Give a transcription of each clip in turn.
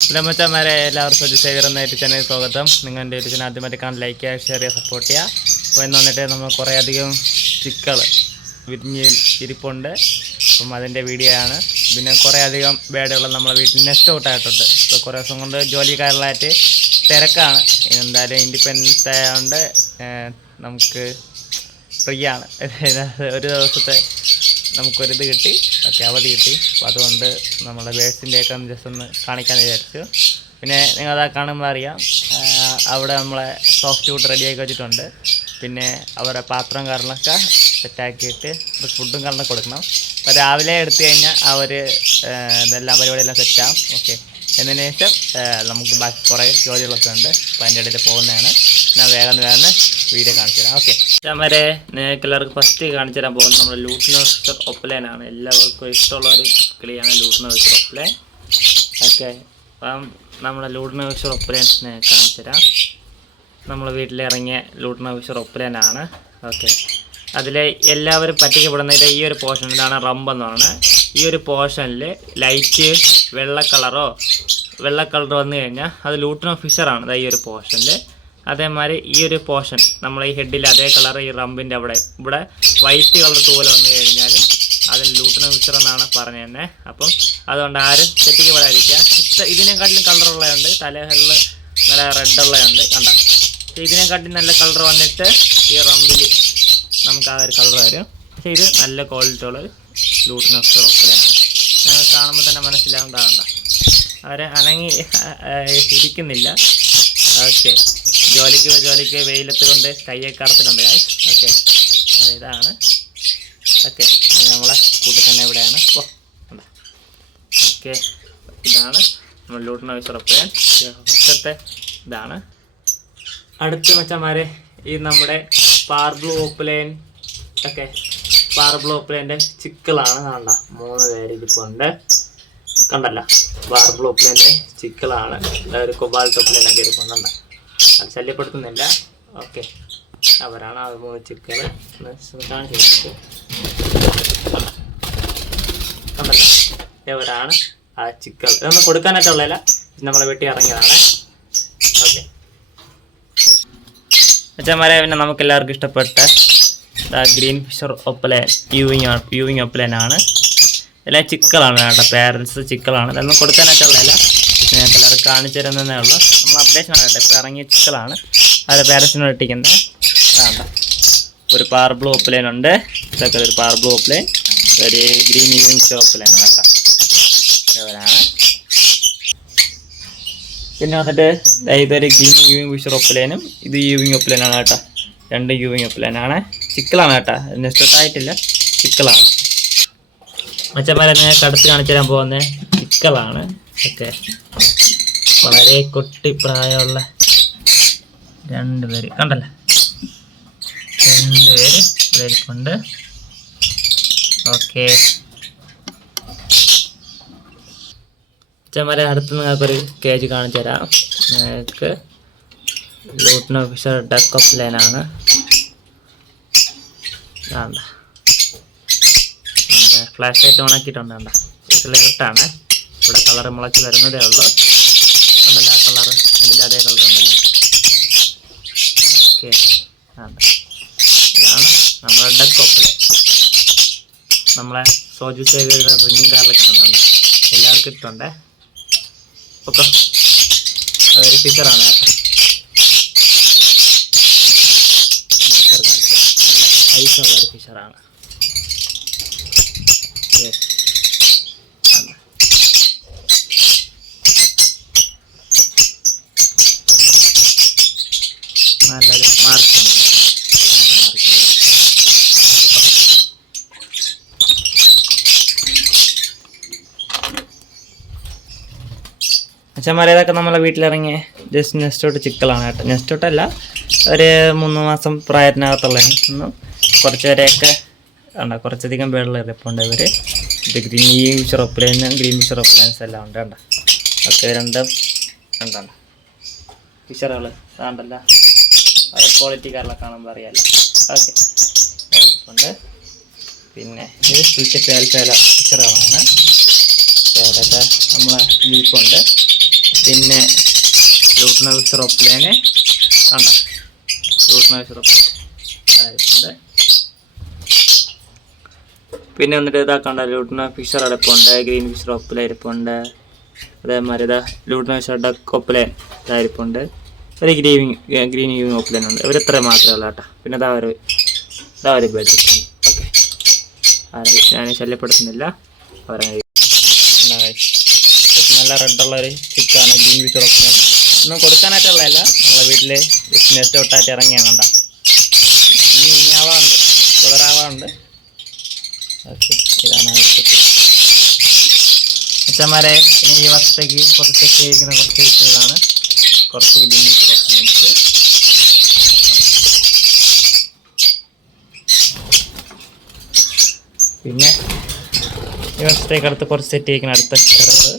Hello മച്ചാന്മാരെ എല്ലാവർക്കും ഒരു saver എന്ന യൂട്യൂബ് ചാനൽ സ്വാഗതം. നിങ്ങളുടെ യൂട്യൂബ് ചാനൽ ആദ്യമായിട്ട് കാണാൻ ലൈക്ക് ചെയ്യുക ഷെയർ ചെയ്യുക സപ്പോർട്ട് ചെയ്യുക. അപ്പോൾ എന്ന് വന്നിട്ട് നമ്മൾ കുറേയധികം ചിക്കൾ വിരിഞ്ഞ് ഇരിപ്പുണ്ട്. അപ്പം അതിന്റെ വീഡിയോ ആണ്. പിന്നെ കുറേ അധികം ബേഡുകൾ നമ്മളെ വീട്ടിൽ നെസ്റ്റ് ഔട്ടായിട്ടുണ്ട് ഇപ്പോൾ കുറേ ദിവസം കൊണ്ട് ജോലിക്കാരിലായിട്ട് തിരക്കാണ്. എന്തായാലും ഇൻഡിപെൻഡൻസ് ആയതുകൊണ്ട് നമുക്ക് ഫ്രീ ആണ്. ഒരു ദിവസത്തെ നമുക്കൊരിത് കിട്ടി ഓക്കെ അവധി കിട്ടി. അപ്പോൾ അതുകൊണ്ട് നമ്മളെ ബേഡ്സിന്റെയൊക്കെ ഒന്ന് ജസ്റ്റ് ഒന്ന് കാണിക്കാൻ വിചാരിച്ചു. പിന്നെ നിങ്ങളത് കാണുമ്പോൾ അറിയാം അവിടെ നമ്മളെ സോഫ്റ്റ് ഫുഡ് റെഡിയാക്കി വെച്ചിട്ടുണ്ട്. പിന്നെ അവരെ പാത്രം കാരണമൊക്കെ സെറ്റാക്കിയിട്ട് ഫുഡും കാരണം കൊടുക്കണം. അപ്പോൾ രാവിലെ എടുത്തു കഴിഞ്ഞാൽ അവർ ഇതെല്ലാം പരിപാടിയെല്ലാം സെറ്റാകും ഓക്കെ എന്നതിന് ശേഷം നമുക്ക് ബാക്കി കുറേ ജോലികളൊക്കെ ഉണ്ട്. അപ്പോൾ അതിന്റെ ഇടയിൽ പോകുന്നതാണ്. ഞാൻ വേഗം വേഗം വീഡിയോ കാണിച്ചു തരാം. ഓക്കെ ചമരെ നിങ്ങൾക്ക് എല്ലാവർക്കും ഫസ്റ്റ് കാണിച്ചു തരാൻ പോകുന്നത് നമ്മുടെ ലൂട്ടിനോസ്റ്റർ ഒപ്പലേനാണ് എല്ലാവർക്കും ഇഷ്ടമുള്ള ഒരു കിളിയാണ് ലൂട്ടിനോസ്റ്റർ ഒപ്പലേൻ ഓക്കെ അപ്പം നമ്മുടെ ലൂട്ടിനോസ്റ്റർ ഒപ്പലേൻ കാണിച്ചു തരാം. നമ്മൾ വീട്ടിലിറങ്ങിയ ലൂട്ടിനോസ്റ്റർ ഒപ്പലേനാണ് ഓക്കെ അതിൽ എല്ലാവരും പറ്റിക്കപ്പെടുന്നതിൽ ഈ ഒരു പോർഷൻ ഇതാണ് റംബ് പറയുന്നത് ഈ ഒരു പോർഷനിൽ ലൈറ്റ് വെള്ള കളറോ വെള്ള കളർ വന്നു കഴിഞ്ഞാൽ അത് ലൂട്ടിനോ ഫിഷറാണ് ഈ ഒരു പോർഷനിൽ. അതേമാതിരി ഈ ഒരു പോർഷൻ നമ്മൾ ഈ ഹെഡിൽ അതേ കളർ ഈ റമ്പിന്റെ അവിടെ. ഇവിടെ വൈറ്റ് കളർ തൂവൽ വന്നു കഴിഞ്ഞാൽ അതിന് ലൂട്ടിന് ഫിഷർ എന്നാണ് പറഞ്ഞു തന്നെ അപ്പം അതുകൊണ്ട് ആരും തെറ്റിക്കപ്പെടാതിരിക്കുക ഇത്ര ഇതിനെക്കാട്ടിലും കളറുള്ളതുണ്ട് തലകളിൽ നല്ല റെഡ് ഉള്ളതുണ്ട്. കണ്ട? ഇതിനെക്കാട്ടിലും നല്ല കളർ വന്നിട്ട് ഈ റമ്പിൽ നമുക്ക് ആ ഒരു കളർ വരും. പക്ഷേ ഇത് നല്ല ക്വാളിറ്റി ഉള്ള ലൂട്ടിനോക്സ് ഒപ്പിലാണ് നിങ്ങൾക്ക് കാണുമ്പോൾ തന്നെ മനസ്സിലാവുന്നതാകണ്ട അവരെ അനങ്ങി ആ, ഇരിക്കുന്നില്ല. ഓക്കെ ജോലിക്ക് ജോലിക്ക് വെയിലത്ത് കൊണ്ട് കയ്യൊക്കെ കറുത്തിട്ടുണ്ട് ഓക്കെ ഇതാണ്. ഓക്കെ നമ്മളെ കൂട്ടി തന്നെ ഇവിടെയാണ്. ഓ ഓക്കെ ഇതാണ് നമ്മൾ ലൂട്ടിനോക്സ് ഉറപ്പിക്കാൻ ഫസ്റ്റത്തെ ഇതാണ്. അടുത്ത മച്ചന്മാരെ ഈ നമ്മുടെ പാർബ്ലൂ ഓപ്പ്ലൈൻ. ഒക്കെ പാർബ്ലൂ ഓപ്പ്ലൈന്റെ ചിക്കിളാണ് കണ്ട. മൂന്ന് പേര് ഇരിപ്പുണ്ട് കണ്ടല്ല. പാർബ്ലൂ ഓപ്പ്ലൈന്റെ ചിക്കിളാണ്. ഒരു കൊബാൾ ഓപ്പലൈനൊക്കെ ഇരിപ്പുണ്ട് അത് ശല്യപ്പെടുത്തുന്നില്ല. ഓക്കെ. അവരാണ് ആ മൂന്ന് ചിക്കൻ ഇവരാണ് ആ ചിക്കൻ. ഇതൊന്നും കൊടുക്കാനായിട്ടുള്ളതല്ല നമ്മളെ വെട്ടി ഇറങ്ങിയതാണ്. ഓക്കെ. അച്ഛന്മാരെ പിന്നെ നമുക്ക് എല്ലാവർക്കും ഇഷ്ടപ്പെട്ട ഗ്രീൻ ഫിഷർ ഒപ്പലൻ യൂവിങ് യൂവിങ് ഒപ്പലനാണ് എല്ലാം ചിക്കളാണ് കേട്ടോ. പാരൻസ് ചിക്കളാണ് ഇതൊന്നും കൊടുക്കാനായിട്ടുള്ളതല്ല കാണിച്ചു തരുന്നതേ ഉള്ളൂ. നമ്മൾ അപ്ഡേഷൻ ആകട്ടെ കേട്ടോ ഇപ്പോൾ ഇറങ്ങിയ ചിക്കലാണ് അത് പാരൻസിനോട് ഇട്ടിക്കുന്നത് വേണ്ട ഒരു പാർ ബ്ലൂ ഓപ്പ്ലൈൻ ഉണ്ട്. ഇതൊക്കെ ഒരു പാർ ബ്ലൂ ഓപ്പ്ലൈൻ ഒരു ഗ്രീൻ ഇൻസ് ഓപ്പ്ലൈൻ ഒപ്പലൈനാണ് കേട്ടോ. പിന്നെ വന്നിട്ട് ഇതൊരു ഗ്രീൻ യൂവിങ് വിഷർ ഒപ്പലേനും ഇത് യൂവിങ് ഒപ്പലേനാണ് കേട്ടോ. രണ്ട് യൂവിങ് ഒപ്പലേനാണ് ചിക്കലാണ് കേട്ടോ. നെക്സ്റ്റ് ആയിട്ടില്ല. മച്ചന്മാരെന്നെ കടത്ത് കാണിച്ചു തരാൻ പോകുന്നത് ചിക്കലാണ് ഒക്കെ വളരെ കൊട്ടി പ്രായമുള്ള രണ്ട് പേര് കണ്ടല്ലേ? രണ്ടുപേര് ഇവിടെ ഇരിപ്പുണ്ട്. ഓക്കെ. ചമര അടുത്ത് നിങ്ങൾക്കൊരു കേജ് കാണിച്ചു തരാം. നിങ്ങൾക്ക് ലൂട്ടിന് ഓഫീസർ ഡക്ക് ഓഫ് ലൈനാണ് ഫ്ലാഷ് ലൈറ്റ് ഓണാക്കിയിട്ടുണ്ട് വേണ്ട ഇരുട്ടാണ് ഇവിടെ കളർ മുളച്ച് വരുന്നതേ ഉള്ളൂ ഉണ്ടല്ലോ ആ കളർ അതിൽ അതേ കളർ ഉണ്ടല്ലോ ഓക്കെ. ഇതാണ് നമ്മുടെ ഡക്ക് കോപ്പിൽ നമ്മളെ സോജു സേവിയുടെ റിംഗിങ് കാറിലൊക്കെ ഉണ്ടല്ലോ എല്ലാവർക്കും ഇട്ടുണ്ടേ ഓക്കെ. അതൊരു ഫിക്കറാണ് കേട്ടോ. ഐസുള്ള നല്ലൊരു അച്ഛന്മാരെ ഇതൊക്കെ നമ്മളെ വീട്ടിലിറങ്ങിയ? ജസ്റ്റ് നെസ്റ്റോട്ട് ചിക്കലാണ് കേട്ടോ. നെസ്റ്റോട്ടല്ല ഒരു മൂന്ന് മാസം പ്രായത്തിനകത്തുള്ളതാണ്. ഒന്നും കുറച്ച് പേരെയൊക്കെ ഉണ്ട് കുറച്ചധികം വെള്ളം ഇരിപ്പുണ്ട് ഇവർ ഇത് ഗ്രീൻ ഷുറപ്പിലൈനും ഗ്രീൻ ഷുറപ്പിലൈൻസ് എല്ലാം ഉണ്ട് കണ്ട. ഒക്കെ രണ്ടും രണ്ടാണ്. ഫിഷറുകൾ അതാണ്ടല്ല അത് ക്വാളിറ്റിക്കാരെല്ലാം കാണുമ്പോൾ അറിയാമല്ലോ ഓക്കെ. ഉണ്ട്. പിന്നെ ഇത് സ്വിച്ച് പേൽപ്പേല ഫിഷറുകളാണ് അതൊക്കെ നമ്മളെ ലീപ്പുണ്ട് പിന്നെ ലൂട്ടന സിറപ്പിലേന് കണ്ട? ലൂട്ടന സിറപ്പ് ആയിട്ടുണ്ട്. പിന്നെ വന്നിട്ട് ഇതാ കണ്ട? ലൂട്ടന ഫിഷർ അടപ്പുണ്ട് ഗ്രീൻ ഫിഷർ ഒപ്പിലരിപ്പുണ്ട് അതേമാതിരി ഇതാ ലൂട്ടന ഫിഷർ ഡക്ക് ഇതായിരിപ്പുണ്ട് ഒരു ഗ്രീൻ ഗ്രീൻ ഗ്രീൻ ഒപ്പിലെ ഉണ്ട് ഇവർ ഇത്ര മാത്രമേ ഉള്ളൂ കേട്ടോ. പിന്നെ ഇതാ ഒരു ഇതാ ഒരു ബെഡ് ഓക്കെ. ആരെ ഞാൻ ശല്യപ്പെടുത്തുന്നില്ല. അവരെ നല്ല റെഡുള്ള ഒരു ചിക്കാണ് ഗ്രീൻ ഫിഷർ ഒപ്പിലേൻ ഒന്നും കൊടുക്കാനായിട്ടുള്ളതല്ല. നമ്മളെ വീട്ടിൽ നെസ്റ്റ് തൊട്ടായിട്ട് ഇറങ്ങിയാണ് കണ്ട? ഇനി ഇനി ആവാറുണ്ട് കുതിരാവാറുണ്ട് ഓക്കെ ഇതാണ് അച്ഛന്മാരെ ഇനി ഈ വർഷത്തേക്ക് പുറത്തേക്ക് ഇരിക്കുന്ന കുറച്ച് വിഷയങ്ങളാണ് കുറച്ച് ഗ്രീൻ ക്രോസ് പിന്നെ ഈ വർഷത്തേക്ക് അടുത്ത് കുറച്ച് സെറ്റ് ചെയ്യിക്കണം അടുത്ത ചെറുത്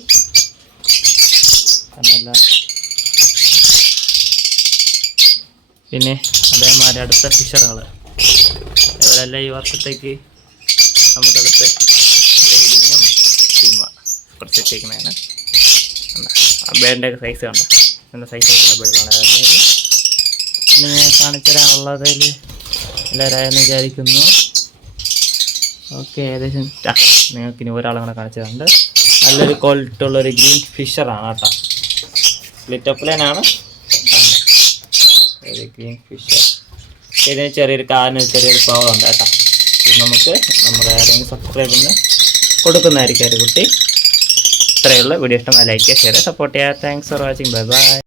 എന്നല്ല പിന്നെ അതേമാതിരി അടുത്ത ഫിഷറുകൾ അതുപോലെ ഈ വർഷത്തേക്ക് നമുക്കടുത്ത് ട്രേഡിങ്ങിനും ചുമ കുറച്ച് വെച്ചേക്കുന്നതാണ് ബേഡിന്റെ സൈസ് കണ്ട? നല്ല സൈസുള്ള ബേഡുകളാണ് എല്ലാവരും പിന്നെ ഞാൻ കാണിച്ചു തരാനുള്ളതിൽ എല്ലാവരായെന്ന് വിചാരിക്കുന്നു. ഓക്കെ ഏകദേശം നിങ്ങൾക്ക് ഇനി ഒരാളെ കൂടെ കാണിച്ചു തരുന്നുണ്ട് നല്ലൊരു ക്വാളിറ്റി ഉള്ളൊരു ഗ്രീൻ ഫിഷറാണ് കേട്ടോ. ലിറ്റോപ്ലേനാണ്. ഒരു ഗ്രീൻ ഫിഷ് ഇതിന് ചെറിയൊരു കാലിന് ചെറിയൊരു പ്രോബ്ലം ഉണ്ട് കേട്ടോ. ഇത് നമുക്ക് നമ്മുടെ ആരെങ്കിലും സബ്സ്ക്രൈബറിന് കൊടുക്കുന്നതായിരിക്കും ഒരു കുട്ടി. ഇത്രയുള്ള വീഡിയോ ഇഷ്ടമായി ലൈക്ക് ചെയ്യുക ഷെയർ സപ്പോർട്ട് ചെയ്യുക thanks for watching bye bye